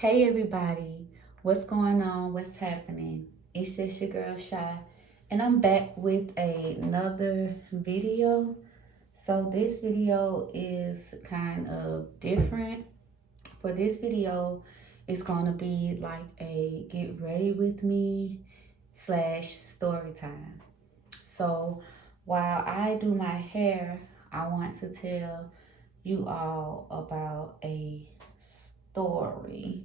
Hey everybody, what's going on? What's happening? It's just your girl Shy, and I'm back with another video. So this video is kind of different. For this video, it's gonna be like a get ready with me slash story time. So while I do my hair, I want to tell you all about a story,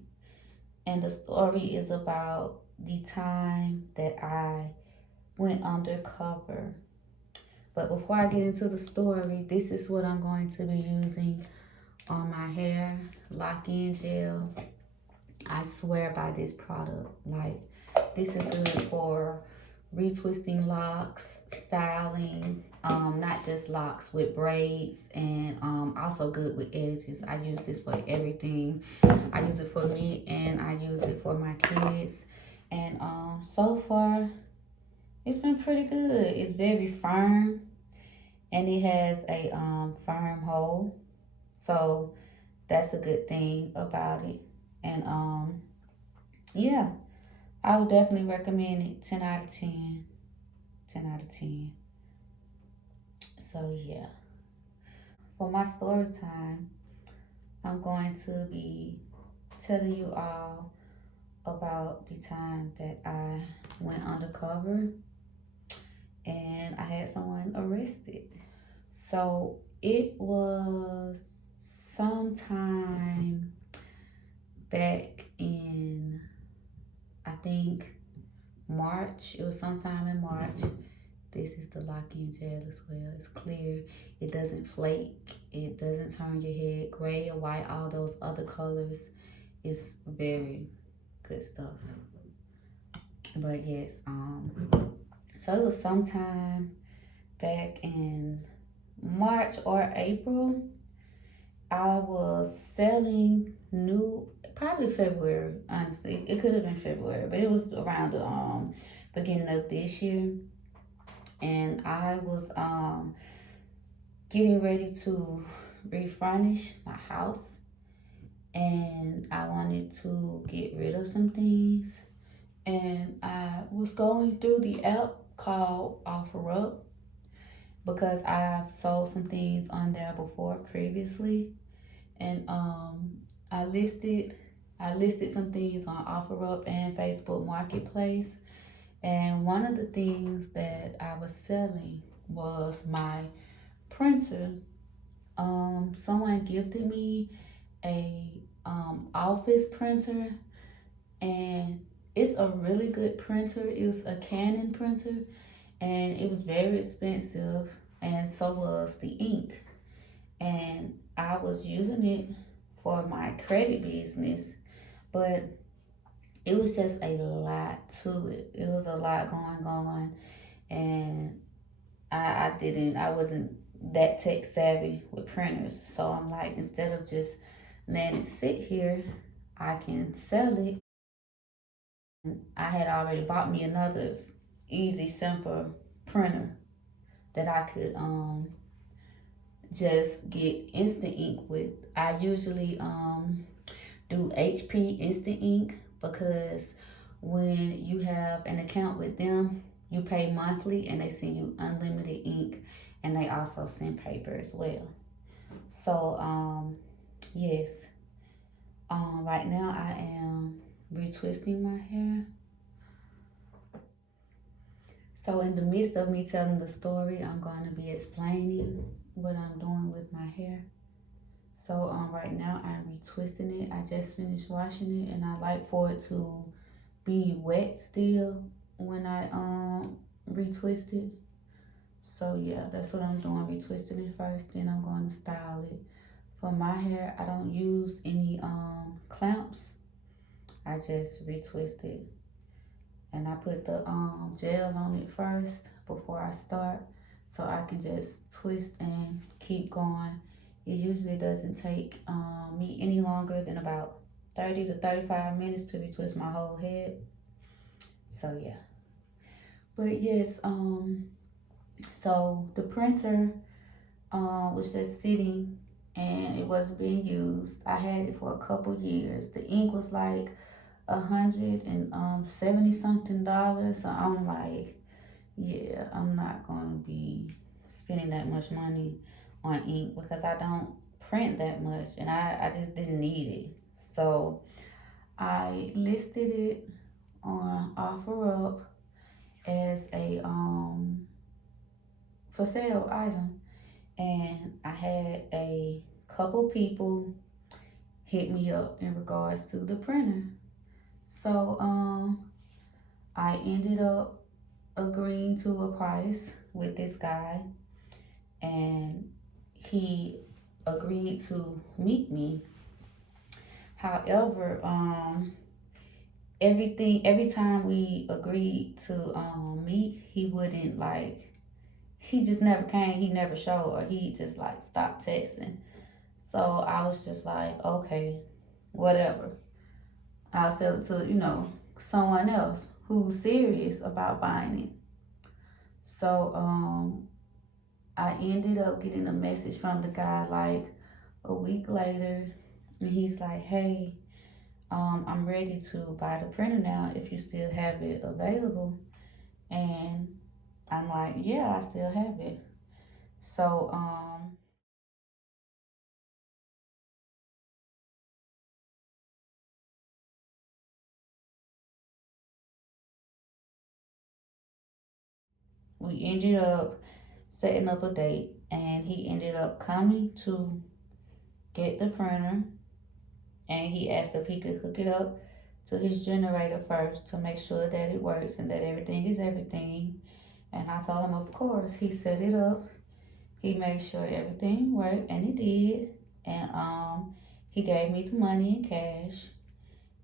and the story is about the time that I went undercover. But before I get into the story, this is what I'm going to be using on my hair: lock-in gel. I swear by this product. Like, this is good for retwisting locks, styling, not just locks, with braids, and also good with edges. I use this for everything. I use it for me and I use it for my kids. And so far it's been pretty good. It's very firm and it has a firm hold. So that's a good thing about it. And yeah, I would definitely recommend it. 10 out of 10. 10 out of 10. So yeah. For my story time, I'm going to be telling you all about the time that I went undercover and I had someone arrested. So it was sometime back in, I think, March. It was sometime in March. This is the lock-in gel as well. It's clear. It doesn't flake. It doesn't turn your head gray or white. All those other colors. It's very good stuff. But yes, so it was sometime back in March or April. I was selling new, probably February, honestly. It could have been February, but it was around the beginning of this year. And I was getting ready to refurnish my house, and I wanted to get rid of some things. And I was going through the app called OfferUp because I've sold some things on there before previously. And I listed some things on OfferUp and Facebook Marketplace. And one of the things that I was selling was my printer. Someone gifted me a office printer, and it's a really good printer. It was a Canon printer, and it was very expensive, and so was the ink. And I was using it for my credit business, but it was just a lot to it. It was a lot going on, and I wasn't that tech savvy with printers. So I'm like, instead of just letting it sit here, I can sell it. I had already bought me another easy, simple printer that I could just get instant ink with. I usually do HP Instant Ink because when you have an account with them, you pay monthly and they send you unlimited ink, and they also send paper as well. So yes, right now I am retwisting my hair. So in the midst of me telling the story, I'm going to be explaining what I'm doing with my hair. So right now I'm retwisting it. I just finished washing it, and I like for it to be wet still when I retwist it. So yeah, that's what I'm doing, retwisting it first, then I'm going to style it. For my hair, I don't use any clamps. I just retwist it, and I put the gel on it first before I start, so I can just twist and keep going. It usually doesn't take me any longer than about 30 to 35 minutes to retwist my whole head. So yeah, but yes, so the printer was just sitting and it wasn't being used. I had it for a couple years. The ink was like $170 something. So I'm like, yeah, I'm not gonna be spending that much money on ink because I don't print that much, and I just didn't need it. So I listed it on OfferUp as a for sale item, and I had a couple people hit me up in regards to the printer. So I ended up agreeing to a price with this guy, and he agreed to meet me. However, every time we agreed to meet, he wouldn't like, he just never came, he never showed, or he just like stopped texting. So I was just like, okay, whatever. I'll sell it to, someone else who's serious about buying it. So I ended up getting a message from the guy like a week later, and he's like, hey, I'm ready to buy the printer now if you still have it available. And I'm like, yeah, I still have it. So we ended up setting up a date, and he ended up coming to get the printer, and he asked if he could hook it up to his generator first to make sure that it works and that everything is everything. And I told him, of course. He set it up. He made sure everything worked, and it did. And he gave me the money in cash.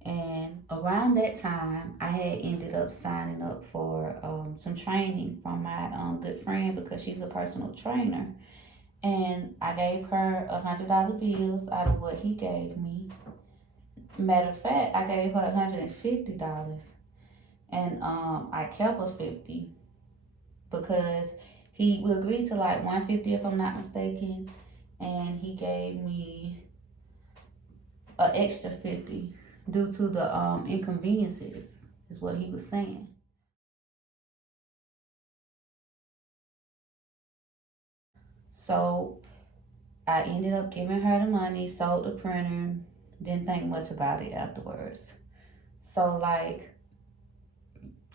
And around that time, I had ended up signing up for some training from my good friend because she's a personal trainer. And I gave her $100 bills out of what he gave me. Matter of fact, I gave her $150, and I kept her 50 because he we agreed to like 150 if I'm not mistaken, and he gave me an extra 50 due to the inconveniences, is what he was saying. So I ended up giving her the money, sold the printer, didn't think much about it afterwards. So like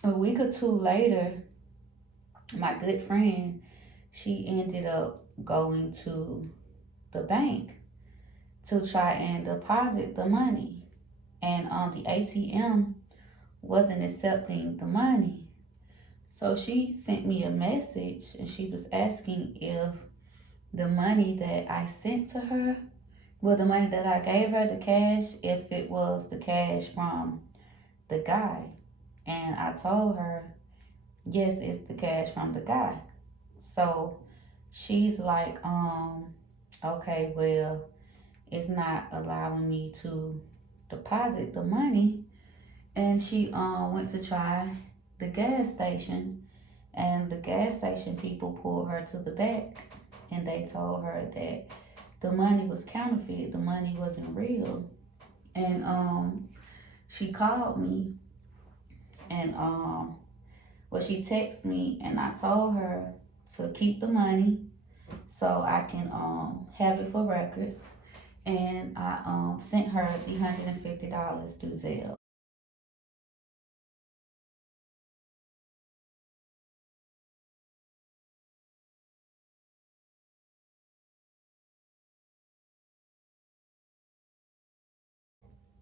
a week or two later, my good friend, she ended up going to the bank to try and deposit the money, and the ATM wasn't accepting the money. So she sent me a message, and she was asking if the money that I sent to her, well, the money that I gave her, the cash, if it was the cash from the guy. And I told her, yes, it's the cash from the guy. So she's like, okay, well, it's not allowing me to deposit the money. And she went to try the gas station, and the gas station people pulled her to the back, and they told her that the money was counterfeit, the money wasn't real. And she called me, and well, she texted me, and I told her to keep the money so I can have it for records. And I sent her the $150 through Zelle.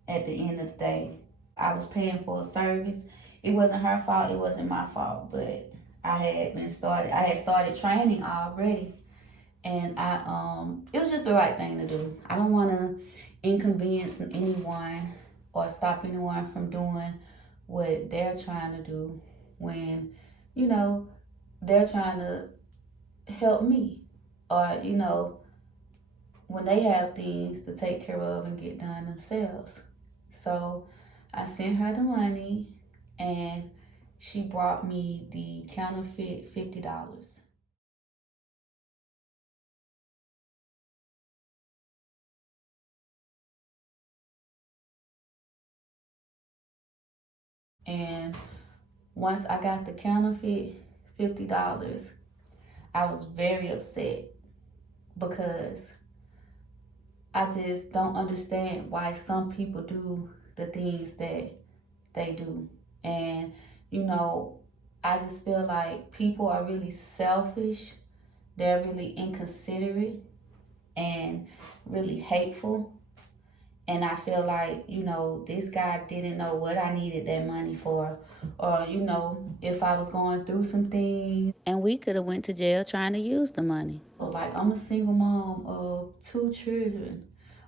At the end of the day, I was paying for a service. It wasn't her fault, it wasn't my fault, but I had started training already, and it was just the right thing to do. I don't want to inconvenience anyone or stop anyone from doing what they're trying to do when, you know, they're trying to help me, or when they have things to take care of and get done themselves. So I sent her the money, and she brought me the counterfeit $50. And once I got the counterfeit $50, I was very upset because I just don't understand why some people do the things that they do. And, you know, I just feel like people are really selfish, they're really inconsiderate and really hateful. And I feel like, this guy didn't know what I needed that money for, or, if I was going through some things. And we could have went to jail trying to use the money. But like, I'm a single mom of 2 children.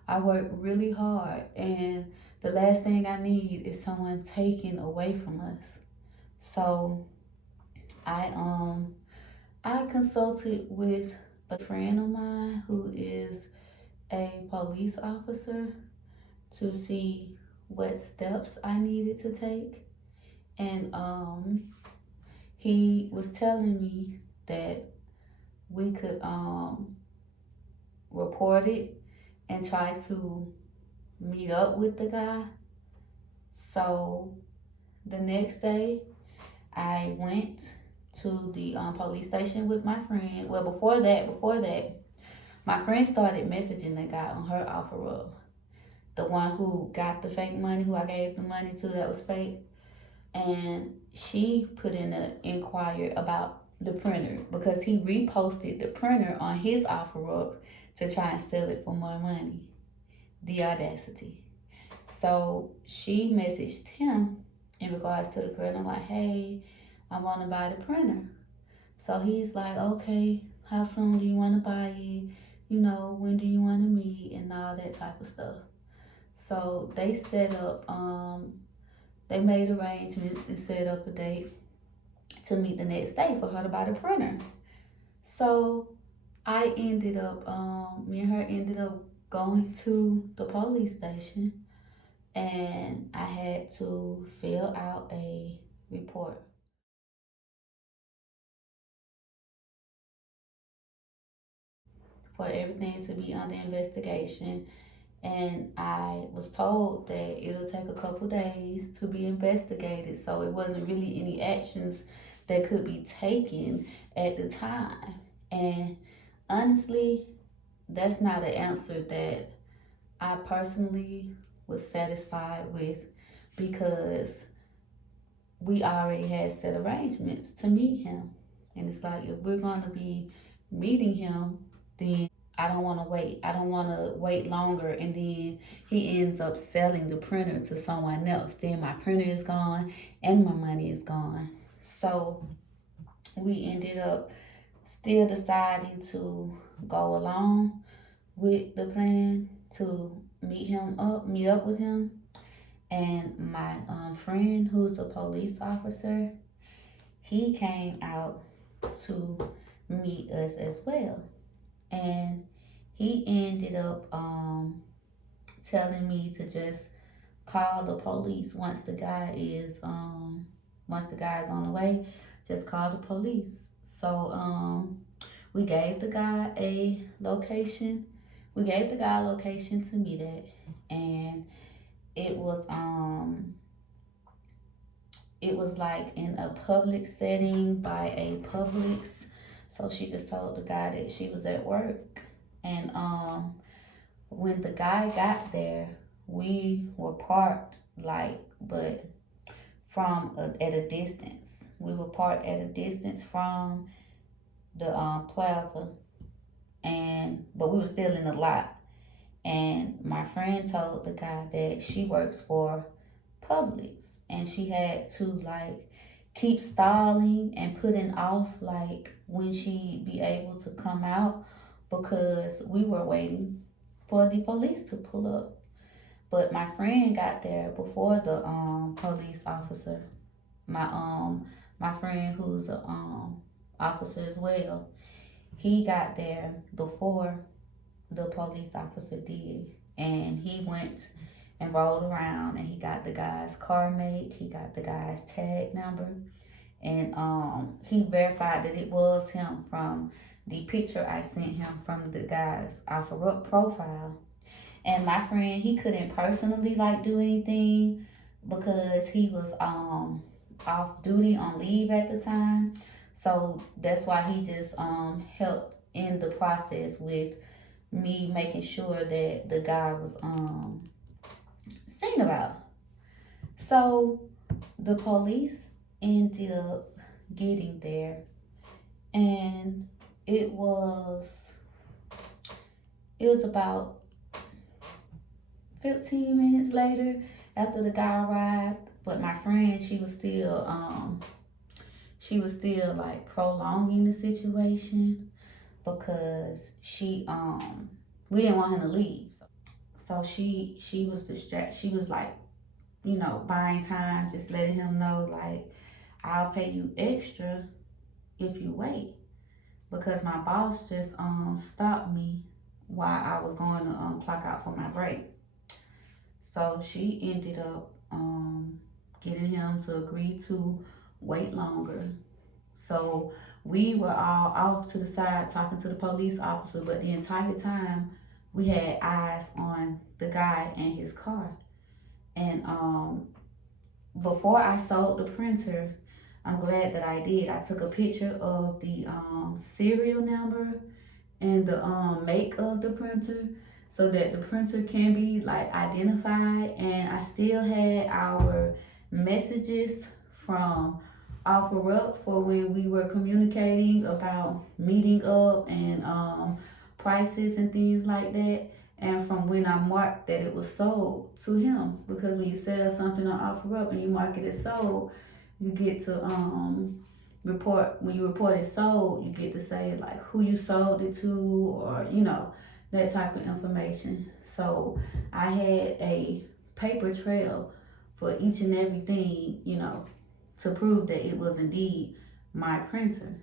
I work really hard, and the last thing I need is someone taken away from us. So I I consulted with a friend of mine who is a police officer to see what steps I needed to take. And he was telling me that we could report it and try to meet up with the guy. So the next day, I went to the police station with my friend. Well, before that, my friend started messaging the guy on her offer up. The one who got the fake money, who I gave the money to that was fake. And she put in an inquiry about the printer because he reposted the printer on his offer up to try and sell it for more money. The audacity. So she messaged him in regards to the printer, like, hey, I want to buy the printer. So he's like, okay, how soon do you want to buy it? When do you want to meet and all that type of stuff. So they set up, they made arrangements and set up a date to meet the next day for her to buy the printer. So me and her ended up going to the police station, and I had to fill out a report for everything to be under investigation. And I was told that it'll take a couple days to be investigated, so it wasn't really any actions that could be taken at the time. And honestly, that's not an answer that I personally was satisfied with, because we already had set arrangements to meet him. And it's like, if we're going to be meeting him, then I don't want to wait. I don't want to wait longer, and then he ends up selling the printer to someone else. Then my printer is gone and my money is gone. So we ended up still deciding to go along with the plan to meet up with him. And my friend, who's a police officer, he came out to meet us as well. And he ended up telling me to just call the police once the guy is on the way. Just call the police. So we gave the guy a location. We gave the guy a location to meet at, and it was like in a public setting by a Publix. So she just told the guy that she was at work. And when the guy got there, we were parked but at a distance. We were parked at a distance from the plaza, but we were still in the lot. And my friend told the guy that she works for Publix, and she had to keep stalling and putting off when she'd be able to come out, because we were waiting for the police to pull up. But my friend got there before the police officer. My friend, who's a officer as well, he got there before the police officer did, and he went and rolled around, and he got the guy's car make, he got the guy's tag number, and he verified that it was him from the picture I sent him from the guy's offer up profile. And my friend, he couldn't personally do anything, because he was off duty on leave at the time. So that's why he just helped in the process with me making sure that the guy was seen about. So the police ended up getting there, and it was it was about 15 minutes later after the guy arrived. But my friend, she was still like prolonging the situation because we didn't want him to leave. So she was distracted. She was like, buying time, just letting him know like, I'll pay you extra if you wait, because my boss just stopped me while I was going to clock out for my break. So she ended up getting him to agree to wait longer. So we were all off to the side talking to the police officer, but the entire time we had eyes on the guy and his car. And before I sold the printer, I'm glad that I did. I took a picture of the serial number and the make of the printer so that the printer can be like identified. And I still had our messages from OfferUp for when we were communicating about meeting up and prices and things like that. And from when I marked that it was sold to him, because when you sell something on OfferUp and you mark it as sold, you get to report, when you report it sold, you get to say like who you sold it to, or that type of information. So I had a paper trail for each and everything, to prove that it was indeed my printer.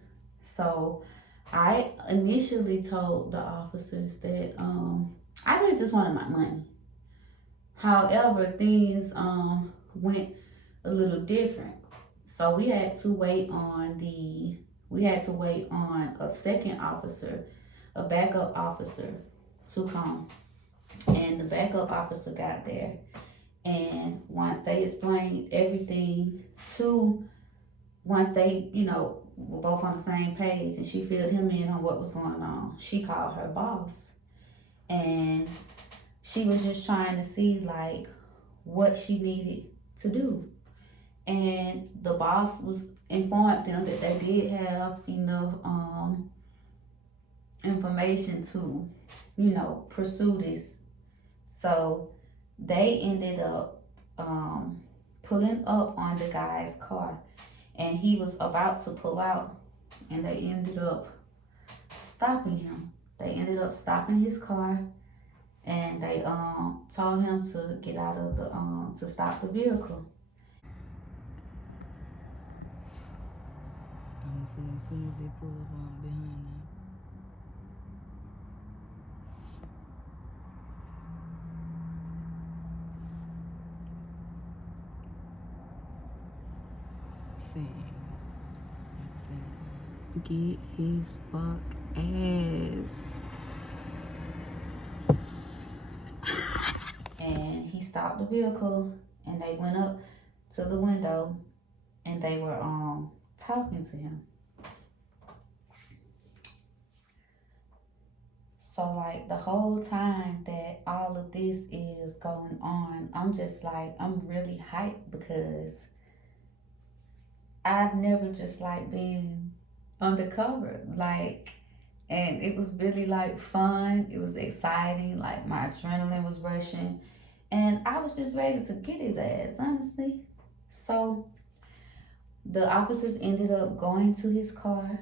So I initially told the officers that I really just wanted my money. However, things went a little different. So we had to wait on a second officer, a backup officer, to come. And the backup officer got there, and once they explained everything to once they, were both on the same page, and she filled him in on what was going on, she called her boss, and she was just trying to see like what she needed to do. And the boss was informed them that they did have enough information to, pursue this. So they ended up pulling up on the guy's car, and he was about to pull out, and they ended up stopping him. They ended up stopping his car, and they told him to get out of the to stop the vehicle. I'm gonna see as soon as they pull up on behind them. Saying, get his fuck ass. And he stopped the vehicle, and they went up to the window, and they were talking to him. So like the whole time that all of this is going on, I'm just like, I'm really hyped because I've never just like been undercover. Like, and it was really like fun. It was exciting. Like my adrenaline was rushing, and I was just ready to get his ass, honestly. So the officers ended up going to his car,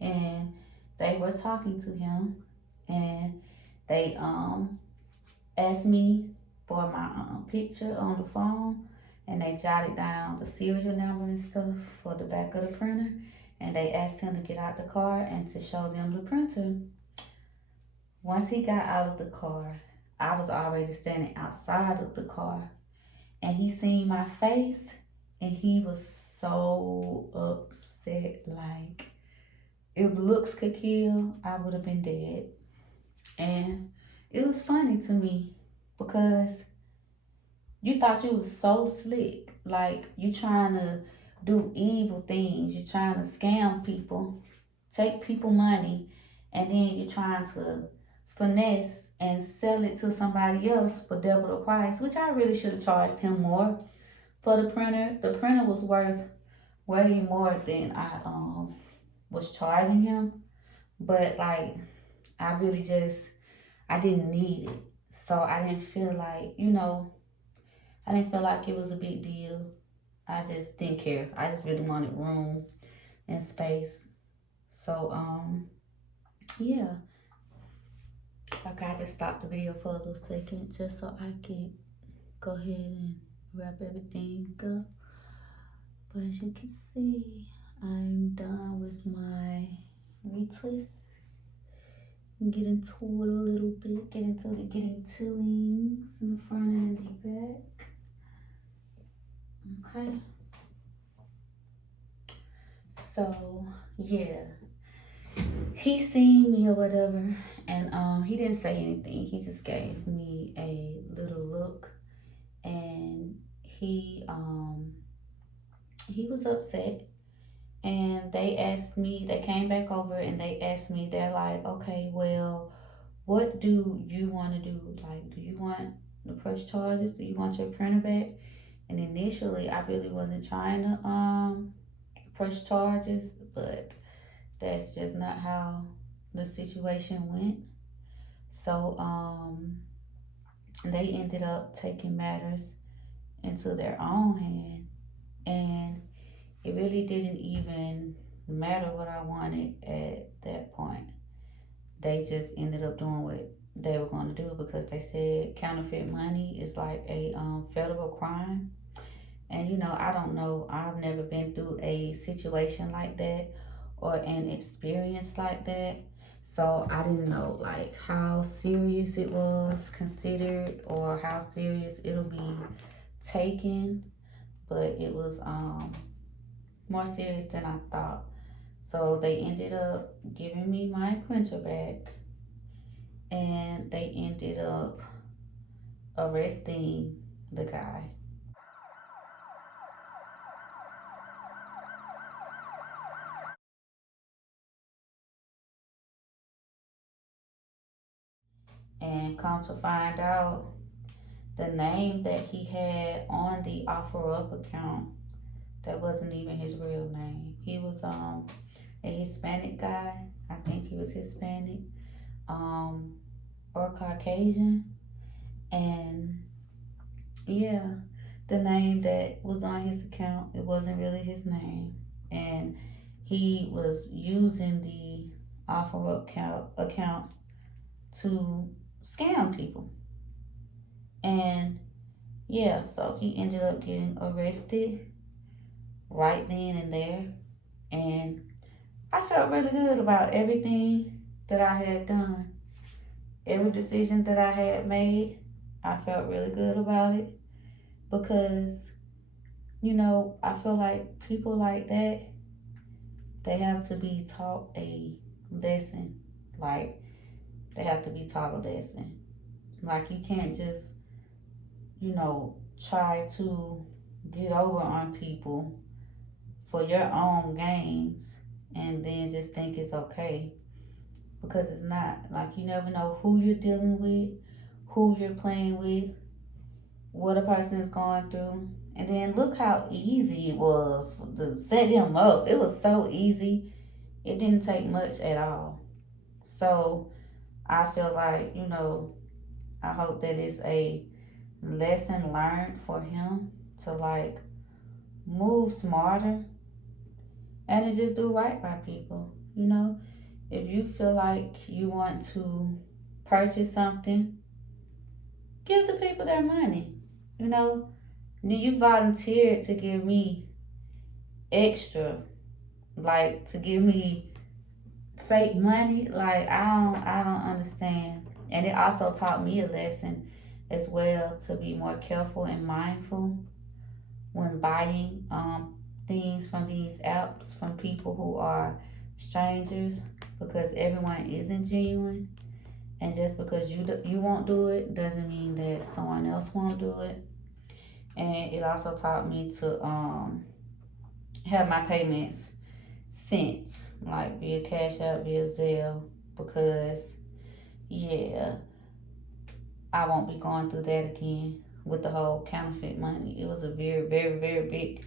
and they were talking to him, and they asked me for my picture on the phone, and they jotted down the serial number and stuff for the back of the printer, and they asked him to get out the car and to show them the printer. Once he got out of the car, I was already standing outside of the car, and he seen my face, and he was so upset. Like, if looks could kill, I would have been dead. And it was funny to me because You thought you was so slick. Like you trying to do evil things. You trying to scam people, take people money, and then you trying to finesse and sell it to somebody else for double the price, which I really should have charged him more for the printer. The printer was worth way more than I was charging him. But like I really just I didn't need it. So I didn't feel like, I didn't feel like it was a big deal. I just didn't care. I just really wanted room and space. So yeah. Okay, I just stopped the video for a little second just so I could go ahead and wrap everything up. But as you can see, I'm done with my retwist. Get into it a little bit. Get into the getting toings in the front and the back. Okay. So yeah, he seen me or whatever, and he didn't say anything. He just gave me a little look, and he was upset. And they asked me. They came back over and they asked me. They're like, okay, well, what do you want to do? Like, do you want the press charges? Do you want your printer back? And initially, I really wasn't trying to press charges, but that's just not how the situation went. So they ended up taking matters into their own hand, and it really didn't even matter what I wanted at that point. They just ended up doing what they were going to do because they said counterfeit money is like a federal crime. And I don't know. I've never been through a situation like that or an experience like that. So I didn't know like how serious it was considered or how serious it'll be taken. But it was more serious than I thought. So they ended up giving me my printer back, and they ended up arresting the guy. And come to find out, the name that he had on the OfferUp account, that wasn't even his real name. He was a Hispanic guy. I think he was Hispanic, um, or Caucasian. And yeah, the name that was on his account, it wasn't really his name. And he was using the OfferUp account to scam people. And yeah, so he ended up getting arrested right then and there. And I felt really good about everything that I had done. Every decision that I had made, I felt really good about it because, I feel like people like that, they have to be taught a lesson. Like, they have to be taught a lesson. Like, you can't just, try to get over on people for your own gains and then just think it's okay, because it's not. Like, you never know who you're dealing with, who you're playing with, what a person is going through. And then look how easy it was to set him up. It was so easy. It didn't take much at all. So I feel like, I hope that it's a lesson learned for him to like move smarter and to just do right by people. If you feel like you want to purchase something, give the people their money. You know, you volunteered to give me extra, like to give me fake money. Like I don't understand. And it also taught me a lesson as well to be more careful and mindful when buying things from these apps from people who are strangers, because everyone isn't genuine. And just because you won't do it doesn't mean that someone else won't do it. and it also taught me to have my payments sent, like via Cash App, via Zelle, because yeah, I won't be going through that again with the whole counterfeit money. It was a very, very, very big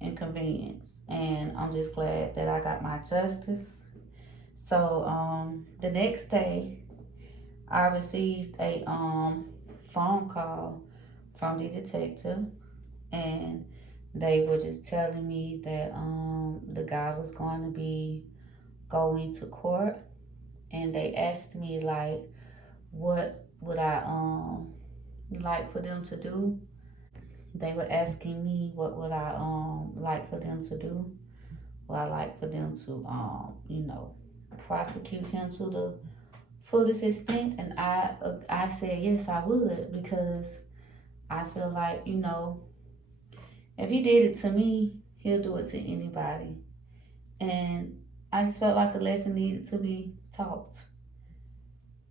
inconvenience, and I'm just glad that I got my justice. So the next day, I received a phone call from the detective, and they were just telling me that the guy was going to be going to court, and they asked me like, what would I like for them to do. They were asking me what would I like for them to do. Would I like for them to prosecute him to the fullest extent? And I said yes, I would, because I feel like, if he did it to me, he'll do it to anybody. And I just felt like a lesson needed to be taught.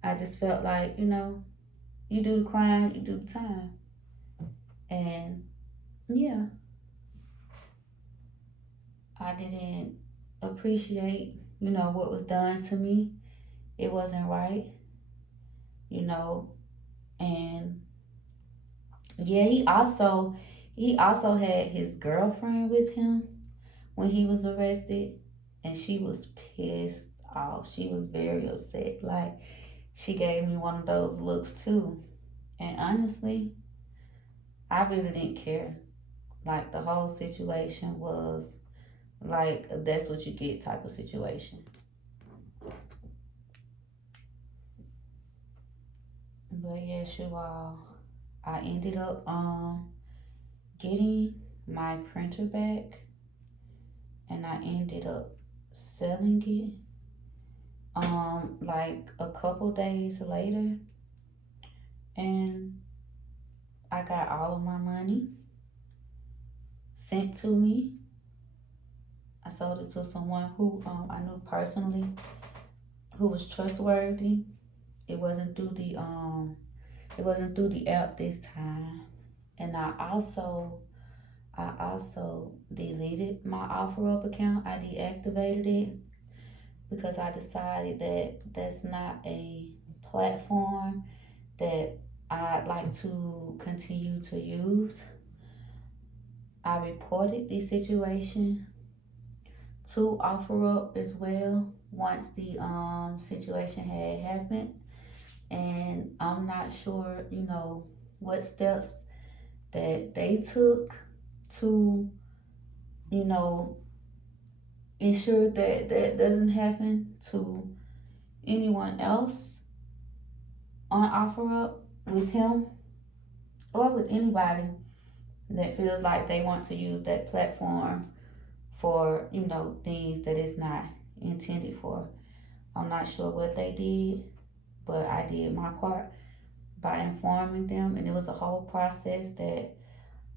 I just felt like, you do the crime, you do the time. And yeah, I didn't appreciate, what was done to me. It wasn't right, you know. And yeah, he also had his girlfriend with him when he was arrested, and she was pissed off. She was very upset. Like, she gave me one of those looks too. And honestly, I really didn't care. Like, the whole situation was like, that's what you get type of situation. But yes, you all, I ended up getting my printer back, and I ended up selling it like a couple days later, and I got all of my money sent to me. I sold it to someone who I knew personally, who was trustworthy. It wasn't through the app this time. And I also deleted my OfferUp account. I deactivated it because I decided that that's not a platform that I'd like to continue to use. I reported the situation to OfferUp as well once the situation had happened, and I'm not sure, what steps that they took to, you know, ensure that that doesn't happen to anyone else on OfferUp with him, or with anybody that feels like they want to use that platform for, things that it's not intended for. I'm not sure what they did, but I did my part by informing them, and it was a whole process that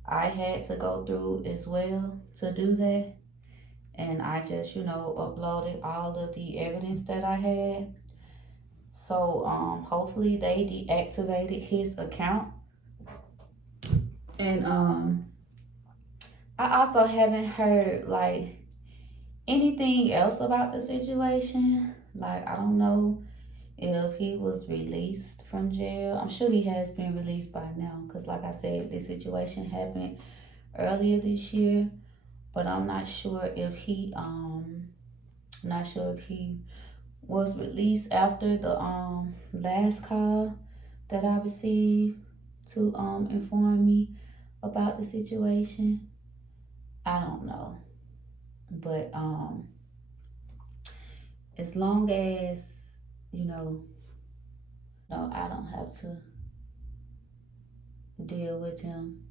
I had to go through as well to do that. And I just, uploaded all of the evidence that I had. So hopefully they deactivated his account. And I also haven't heard like anything else about the situation. Like, I don't know if he was released from jail. I'm sure he has been released by now, because like I said, this situation happened earlier this year. But I'm not sure if he was released after the last call that I received to inform me about the situation. I don't know. But as long as, you know, I don't have to deal with him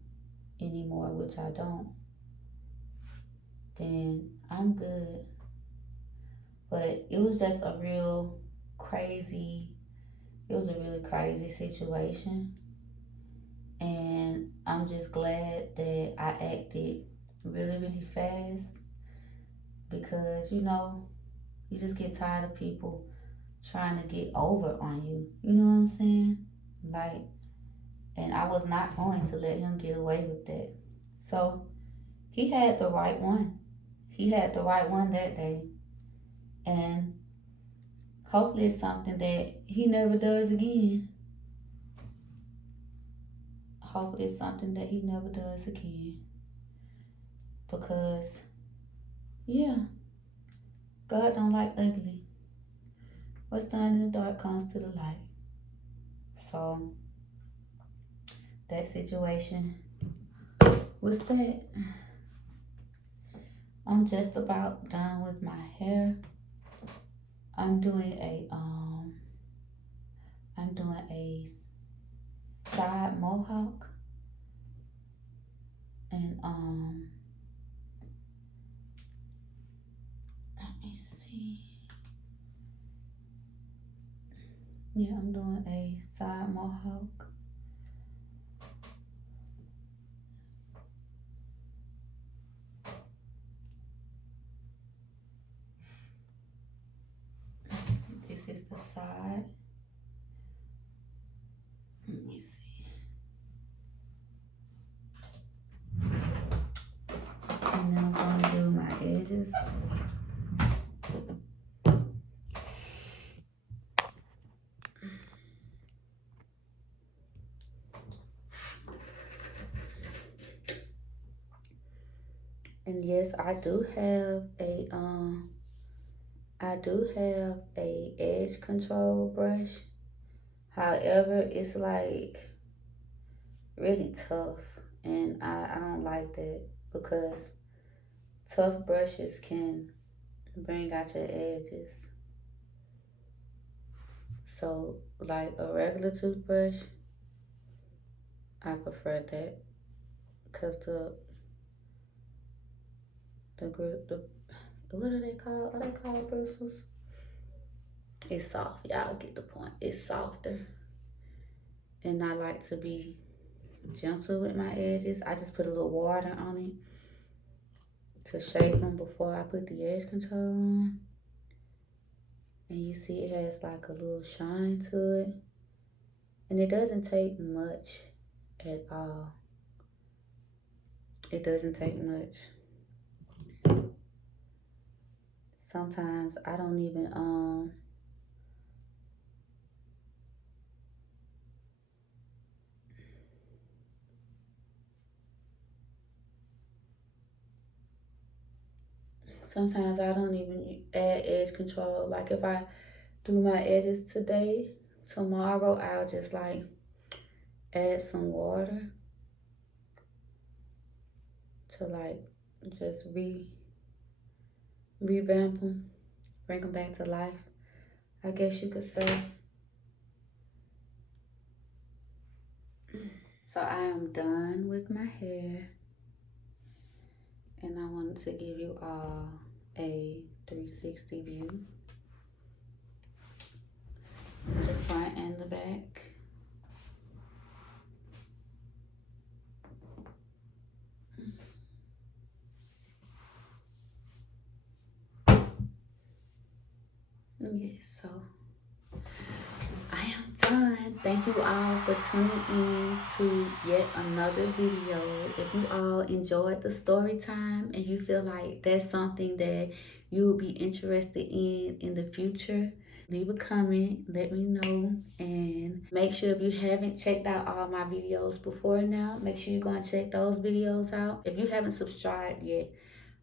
anymore, which I don't, then I'm good. But crazy, it was a really crazy situation. And I'm just glad that I acted really, really fast, because, you just get tired of people trying to get over on you. You know what I'm saying? Like, And I was not going to let him get away with that. So he had the right one. He had the right one that day. And hopefully it's something that he never does again. Hopefully it's something that he never does again. Because, yeah, God don't like ugly. What's done in the dark comes to the light. So that situation was that. I'm just about done with my hair. I'm doing a side mohawk, and let me see. Yeah, I'm doing a side mohawk. This is the side. Let me see. And then I'm gonna do my edges. And yes, I do have a edge control brush. However, it's like really tough, and I don't like that because tough brushes can bring out your edges. So like a regular toothbrush, I prefer that because the what are they called? Are they called bristles? It's soft. Y'all get the point. It's softer, and I like to be gentle with my edges. I just put a little water on it to shape them before I put the edge control on. And you see it has like a little shine to it. And it doesn't take much at all. It doesn't take much. Sometimes I don't even add edge control. Like if I do my edges today, tomorrow I'll just like add some water to like just revamp them, bring them back to life, I guess you could say. So I am done with my hair, and I wanted to give you all a 360 view, the front and the back. Yes, so I am done. Thank you all for tuning in to yet another video. If you all enjoyed the story time and you feel like that's something that you would be interested in the future, leave a comment, let me know, and make sure if you haven't checked out all my videos before now, make sure you go and check those videos out. If you haven't subscribed yet,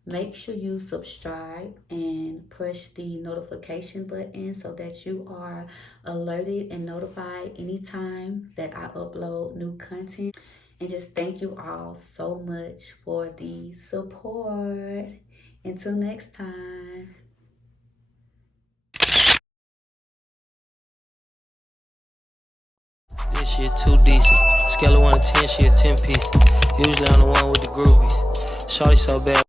make sure you subscribe and push the notification button so that you are alerted and notified anytime that I upload new content. And just thank you all so much for the support. Until next time. This shit too decent. Scale of 1 to 10, she a 10 piece. Usually I'm the one with the groovies. Shorty so bad.